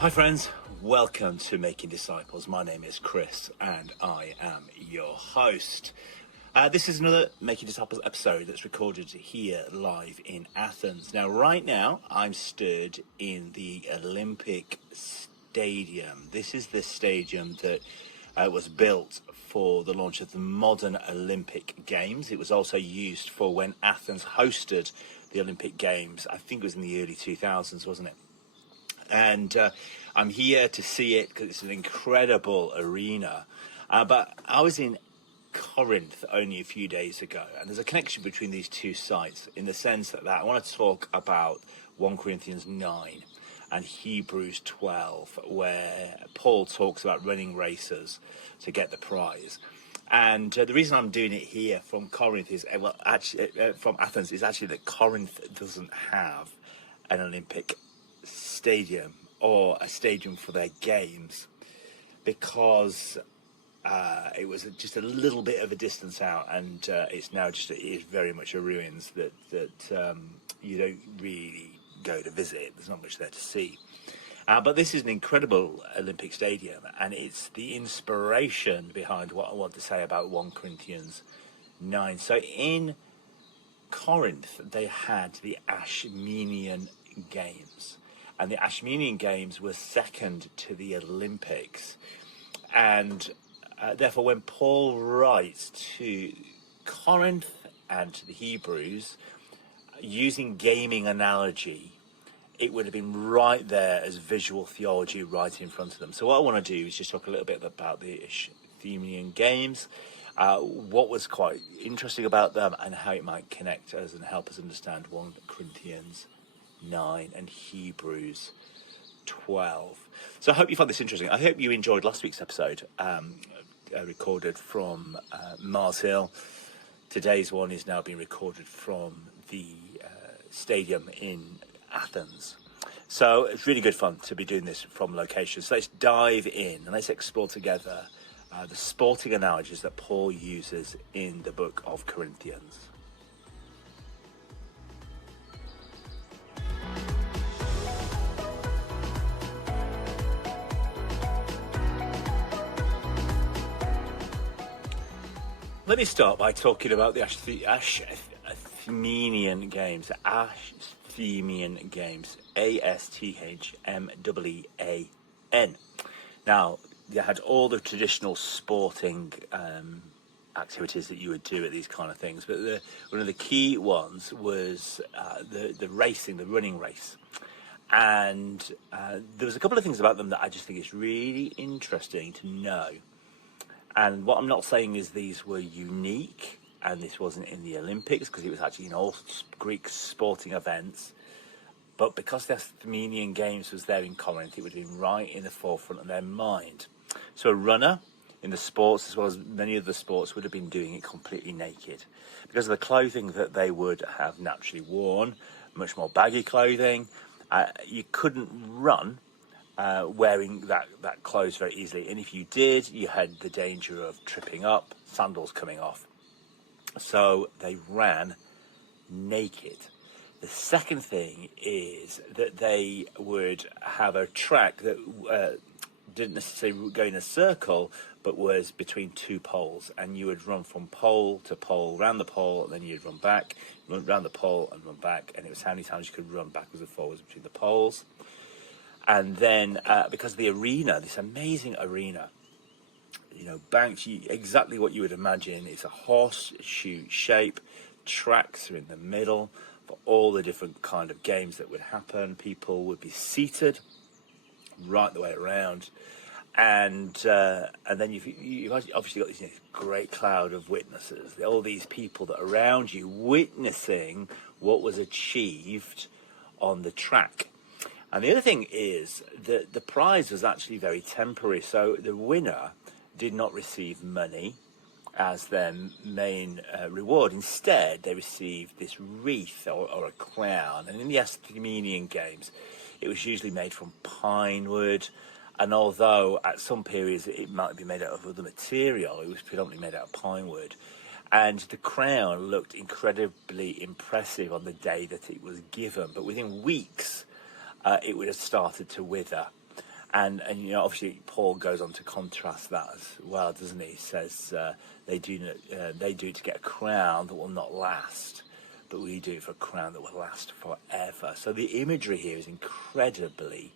Hi friends, welcome to Making Disciples. My name is Cris and I am your host. This is another Making Disciples episode that's recorded here live in Athens. Now right now I'm stood in the Olympic Stadium. This is the stadium that was built for the launch of the modern Olympic Games. It was also used for when Athens hosted the Olympic Games. I think it was in the early 2000s, wasn't it? And I'm here to see it because it's an incredible arena. But I was in Corinth only a few days ago, and there's a connection between these two sites in the sense that I want to talk about 1 Corinthians 9 and Hebrews 12, where Paul talks about running races to get the prize. And the reason I'm doing it here from Corinth is, from Athens, is actually that Corinth doesn't have an Olympic stadium or a stadium for their games because it was just a little bit of a distance out, and it's now it is very much a ruins that you don't really go to visit. There's not much there to see. But this is an incredible Olympic stadium, and it's the inspiration behind what I want to say about 1 Corinthians 9. So in Corinth, they had the Ashmonean Games. And the Ashmonean Games were second to the Olympics. And therefore, when Paul writes to Corinth and to the Hebrews, using gaming analogy, it would have been right there as visual theology right in front of them. So what I want to do is just talk a little bit about the Ashmonean Games, what was quite interesting about them, and how it might connect us and help us understand 1 Corinthians 9 and Hebrews 12. So I hope you found this interesting. I hope you enjoyed last week's episode, recorded from Mars Hill. Today's one is now being recorded from the stadium in Athens. So it's really good fun to be doing this from location. So let's dive in and let's explore together the sporting analogies that Paul uses in the book of Corinthians. Let me start by talking about the Ashmonean Games. Ashmonean Games. Ashmean. Now, you had all the traditional sporting activities that you would do at these kind of things, but one of the key ones was the racing, the running race. And there was a couple of things about them that I just think is really interesting to know. And what I'm not saying is these were unique and this wasn't in the Olympics, because it was actually in all Greek sporting events. But because the Ashmonean Games was there in Corinth, it would have been right in the forefront of their mind. So a runner in the sports, as well as many other sports, would have been doing it completely naked because of the clothing that they would have naturally worn, much more baggy clothing. You couldn't run wearing that clothes very easily, and if you did, you had the danger of tripping up, sandals coming off. So they ran naked. The second thing is that they would have a track that didn't necessarily go in a circle, but was between two poles, and you would run from pole to pole, round the pole, and then you'd run back, run round the pole and run back, and it was how many times you could run backwards and forwards between the poles. And then, because of the arena, this amazing arena, banked, exactly what you would imagine. It's a horseshoe shape. Tracks are in the middle for all the different kind of games that would happen. People would be seated right the way around. And then you've obviously got this great cloud of witnesses. All these people that are around you witnessing what was achieved on the track. And the other thing is that the prize was actually very temporary. So the winner did not receive money as their main reward. Instead, they received this wreath or a crown. And in the Ashmonean Games, it was usually made from pine wood. And although at some periods it might be made out of other material, it was predominantly made out of pine wood. And the crown looked incredibly impressive on the day that it was given. But within weeks, it would have started to wither. And obviously Paul goes on to contrast that as well, doesn't he? He says they do it to get a crown that will not last, but we do it for a crown that will last forever. So the imagery here is incredibly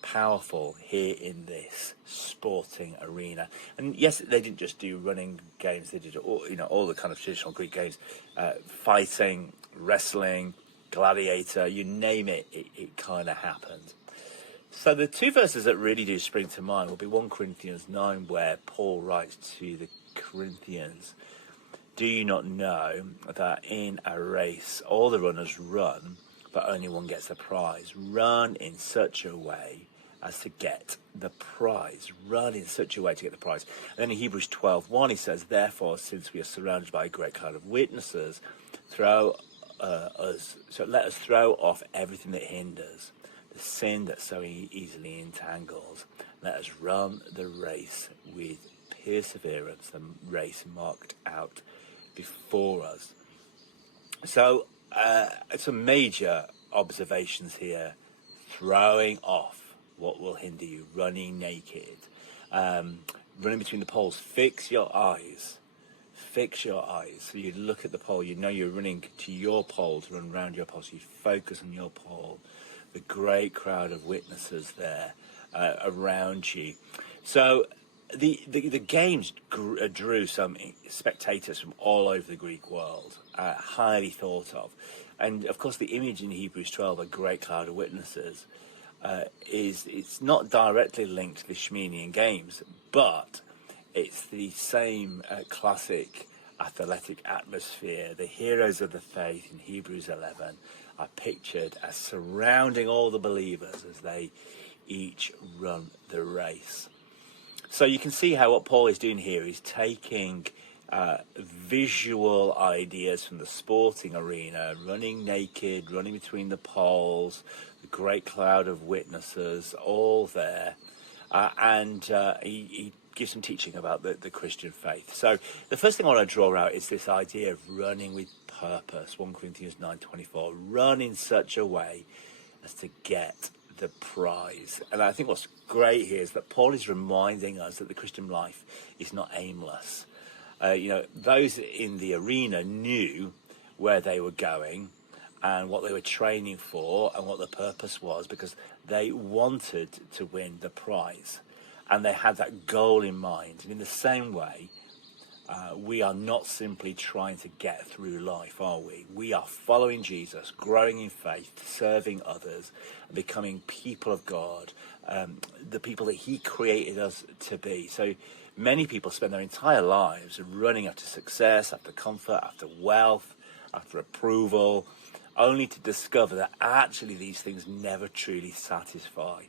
powerful here in this sporting arena. And yes, they didn't just do running games; they did all the kind of traditional Greek games, fighting, wrestling, gladiator, you name it, it kind of happened. So the two verses that really do spring to mind will be 1 Corinthians 9, where Paul writes to the Corinthians, "Do you not know that in a race all the runners run, but only one gets a prize? Run in such a way as to get the prize." Run in such a way to get the prize. And then in Hebrews 12:1 he says, "Therefore, since we are surrounded by a great cloud of witnesses, let us throw off everything that hinders, the sin that so easily entangles. Let us run the race with perseverance, the race marked out before us." So some major observations here. Throwing off what will hinder you, running naked, running between the poles. Fix your eyes. So you look at the pole, you're running to your pole, to run around your pole, so you focus on your pole. The great crowd of witnesses there around you. So the games drew some spectators from all over the Greek world, highly thought of. And of course the image in Hebrews 12, a great cloud of witnesses, it's not directly linked to the Sheminian Games, but it's the same classic athletic atmosphere. The heroes of the faith in Hebrews 11 are pictured as surrounding all the believers as they each run the race. So you can see how what Paul is doing here is taking visual ideas from the sporting arena, running naked, running between the poles, the great cloud of witnesses, all there, and he gives some teaching about the Christian faith. So the first thing I want to draw out is this idea of running with purpose. 1 Corinthians 9:24, run in such a way as to get the prize. And I think what's great here is that Paul is reminding us that the Christian life is not aimless. Those in the arena knew where they were going and what they were training for and what the purpose was, because they wanted to win the prize. And they had that goal in mind. And in the same way, we are not simply trying to get through life, are we? We are following Jesus, growing in faith, serving others, and becoming people of God, the people that he created us to be. So many people spend their entire lives running after success, after comfort, after wealth, after approval, only to discover that actually these things never truly satisfy.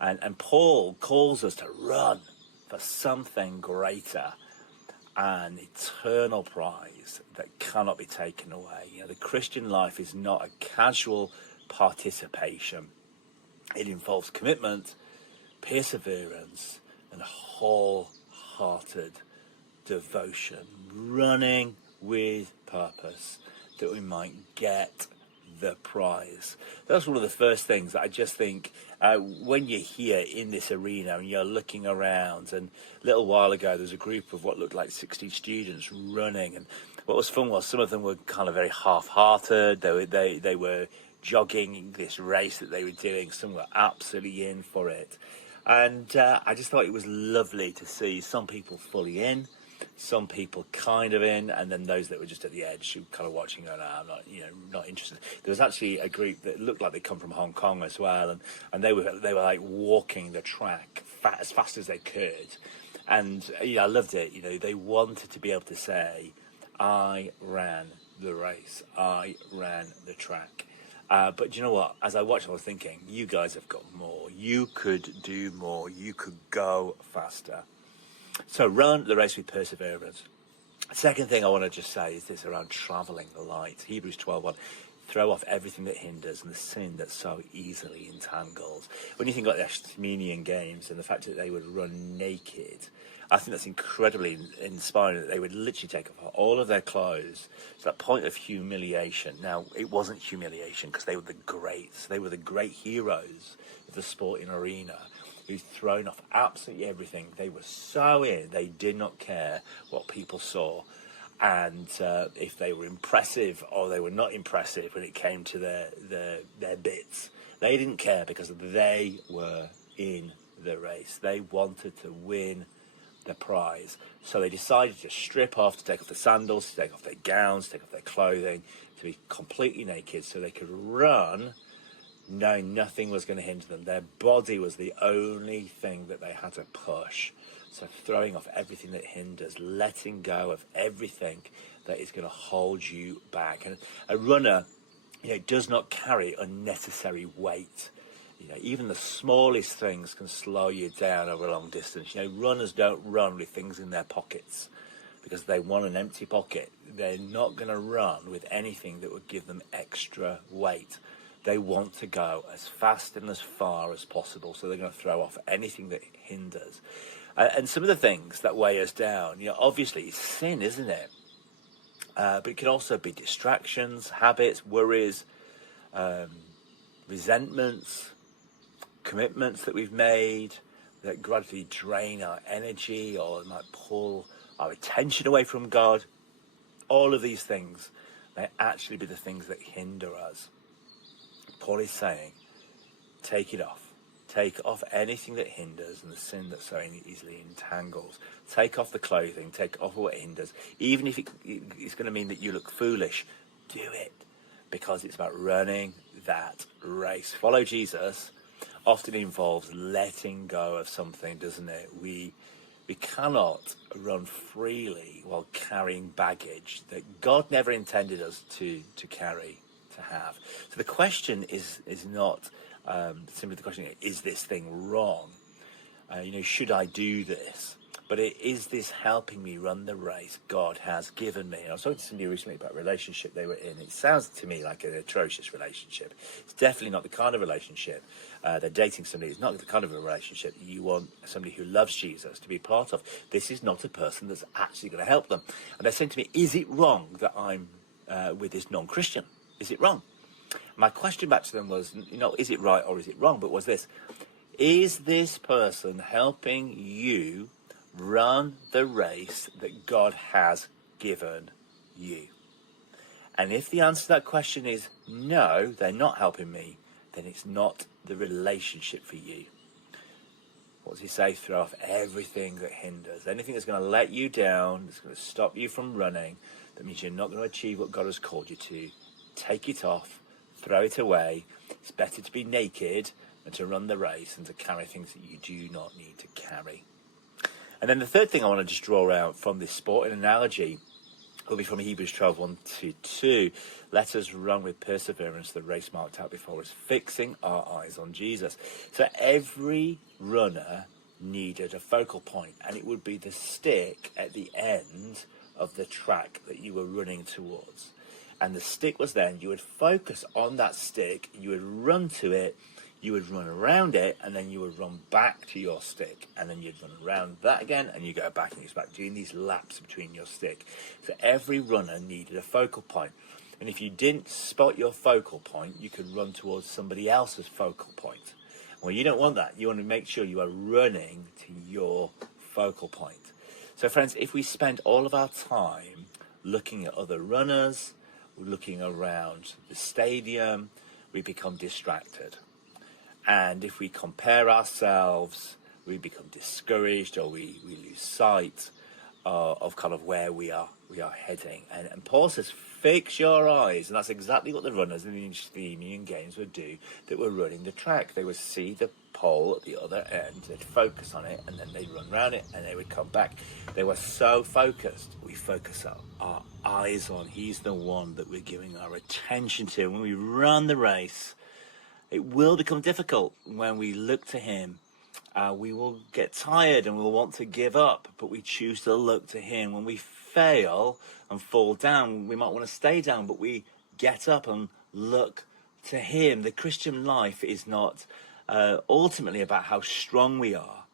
And Paul calls us to run for something greater, an eternal prize that cannot be taken away. The Christian life is not a casual participation. It involves commitment, perseverance, and wholehearted devotion, running with purpose that we might get the prize. That's one of the first things that I just think when you're here in this arena and you're looking around, and a little while ago there was a group of what looked like 60 students running, and what was fun was some of them were kind of very half-hearted. They were jogging this race that they were doing. Some were absolutely in for it, and I just thought it was lovely to see some people fully in, some people kind of in, and then those that were just at the edge who kind of watching going, I'm not, not interested. There was actually a group that looked like they'd come from Hong Kong as well, and they were like walking the track as fast as they could, and I loved it. They wanted to be able to say, I ran the race, I ran the track. But you know what? As I watched, I was thinking, you guys have got more. You could do more. You could go faster. So run the race with perseverance. Second thing I want to just say is this around travelling the light. Hebrews 12:1. Throw off everything that hinders and the sin that so easily entangles. When you think about the Isthmian Games and the fact that they would run naked, I think that's incredibly inspiring, that they would literally take off all of their clothes to that point of humiliation. Now, it wasn't humiliation because they were the greats. They were the great heroes of the sporting arena. who'd thrown off absolutely everything. They were so in, they did not care what people saw. And if they were impressive or they were not impressive when it came to their bits, they didn't care because they were in the race. They wanted to win the prize. So they decided to strip off, to take off the sandals, to take off their gowns, to take off their clothing, to be completely naked so they could run knowing nothing was going to hinder them. Their body was the only thing that they had to push. So throwing off everything that hinders, letting go of everything that is going to hold you back. And a runner, does not carry unnecessary weight. Even the smallest things can slow you down over a long distance. Runners don't run with things in their pockets because they want an empty pocket. They're not going to run with anything that would give them extra weight. They want to go as fast and as far as possible, so they're going to throw off anything that hinders. And some of the things that weigh us down, obviously it's sin, isn't it? But it can also be distractions, habits, worries, resentments, commitments that we've made that gradually drain our energy or might pull our attention away from God. All of these things may actually be the things that hinder us. Paul is saying, take it off. Take off anything that hinders and the sin that so easily entangles. Take off the clothing, take off what hinders. Even if it's going to mean that you look foolish, do it. Because it's about running that race. Follow Jesus often involves letting go of something, doesn't it? We cannot run freely while carrying baggage that God never intended us to carry, to have. So the question is not simply the question, is this thing wrong? Should I do this? But is this helping me run the race God has given me? And I was talking to somebody recently about a relationship they were in. It sounds to me like an atrocious relationship. It's definitely not the kind of relationship they're dating somebody. It's not the kind of a relationship you want somebody who loves Jesus to be part of. This is not a person that's actually going to help them. And they're saying to me, is it wrong that I'm with this non-Christian? Is it wrong? My question back to them was, is it right or is it wrong? But was this, is this person helping you run the race that God has given you? And if the answer to that question is no, they're not helping me, then it's not the relationship for you. What does he say? Throw off everything that hinders. Anything that's going to let you down, that's going to stop you from running, that means you're not going to achieve what God has called you to. Take it off, throw it away. It's better to be naked than to run the race and to carry things that you do not need to carry. And then the third thing I want to just draw out from this sporting analogy will be from Hebrews 12:1-2. Let us run with perseverance the race marked out before us, fixing our eyes on Jesus. So every runner needed a focal point, and it would be the stick at the end of the track that you were running towards. And the stick was then, you would focus on that stick, you would run to it, you would run around it, and then you would run back to your stick, and then you'd run around that again, and you go back and you're back, doing these laps between your stick. So every runner needed a focal point. And if you didn't spot your focal point, you could run towards somebody else's focal point. Well, you don't want that. You want to make sure you are running to your focal point. So friends, if we spend all of our time looking at other runners, looking around the stadium, we become distracted. And if we compare ourselves, we become discouraged, or we lose sight of kind of where we are heading. And Paul says, fix your eyes. And that's exactly what the runners in the English Games would do that were running the track. They would see the pole at the other end, they'd focus on it, and then they'd run around it, and they would come back. They were so focused. We focus our eyes on. He's the one that we're giving our attention to. When we run the race, it will become difficult. When we look to him, we will get tired and we'll want to give up, but we choose to look to him. When we fail and fall down, we might want to stay down, but we get up and look to him. The Christian life is not ultimately about how strong we are,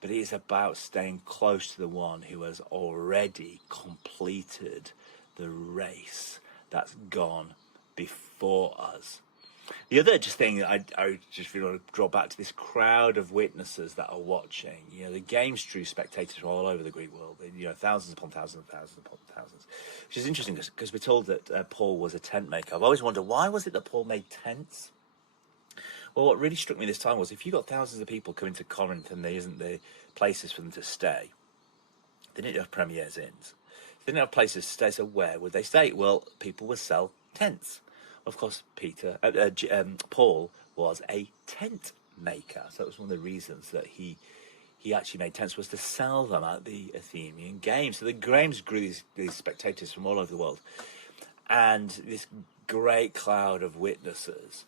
but it is about staying close to the one who has already completed the race that's gone before us. The other just thing I just really want to draw back to this crowd of witnesses that are watching. The games drew spectators from all over the Greek world. Thousands upon thousands and thousands upon thousands, which is interesting because we're told that Paul was a tent maker. I've always wondered, why was it that Paul made tents? Well, what really struck me this time was, if you've got thousands of people coming to Corinth and there isn't the places for them to stay, they didn't have premiers inns. They didn't have places to stay, so where would they stay? Well, people would sell tents. Of course, Paul was a tent maker, so it was one of the reasons that he actually made tents, was to sell them at the Athenian Games. So the games grew these spectators from all over the world, and this great cloud of witnesses.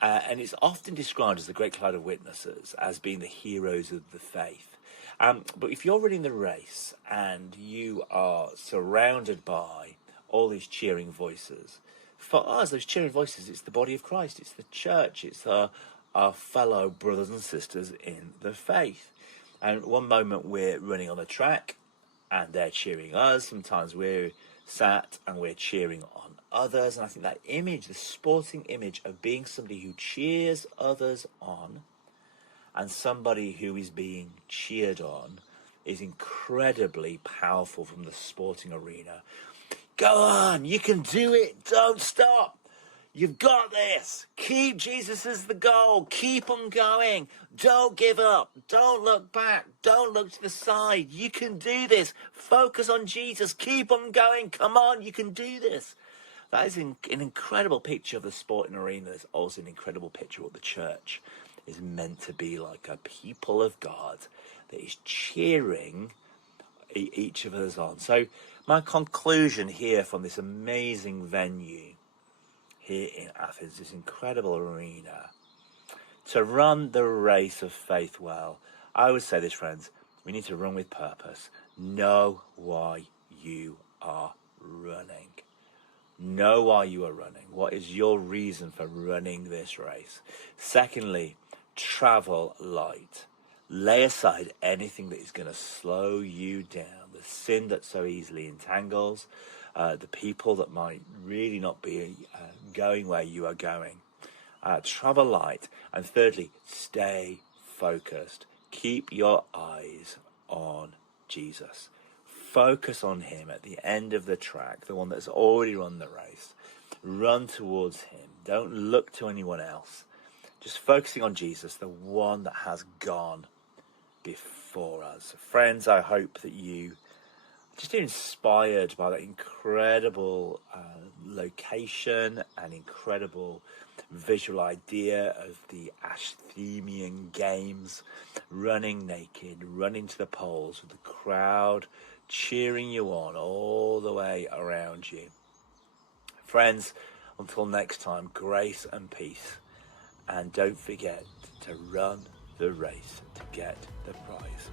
And it's often described as the great cloud of witnesses as being the heroes of the faith. But if you're running the race and you are surrounded by all these cheering voices, for us, those cheering voices, it's the body of Christ, it's the church, it's our fellow brothers and sisters in the faith. And one moment we're running on the track and they're cheering us. Sometimes we're sat and we're cheering on others. And I think that image, the sporting image of being somebody who cheers others on and somebody who is being cheered on, is incredibly powerful from the sporting arena. Go on, you can do it, don't stop. You've got this. Keep Jesus as the goal. Keep on going. Don't give up. Don't look back. Don't look to the side. You can do this. Focus on Jesus. Keep on going. Come on, you can do this. That is an incredible picture of the sporting arena. It's also an incredible picture of what the church is meant to be like, a people of God that is cheering each of us on. So my conclusion here from this amazing venue here in Athens, this incredible arena, to run the race of faith well, I would say this, friends: we need to run with purpose. Know why you are running. Know why you are running. What is your reason for running this race? Secondly, travel light. Lay aside anything that is going to slow you down, the sin that so easily entangles, the people that might really not be going where you are going. Travel light. And thirdly, stay focused. Keep your eyes on Jesus. Focus on him at the end of the track, the one that's already run the race. Run towards him. Don't look to anyone else. Just focusing on Jesus, the one that has gone before us. Friends, I hope that you just inspired by that incredible location and incredible visual idea of the Athenian Games, running naked, running to the poles with the crowd cheering you on all the way around you. Friends, until next time, grace and peace. And don't forget to run the race to get the prize.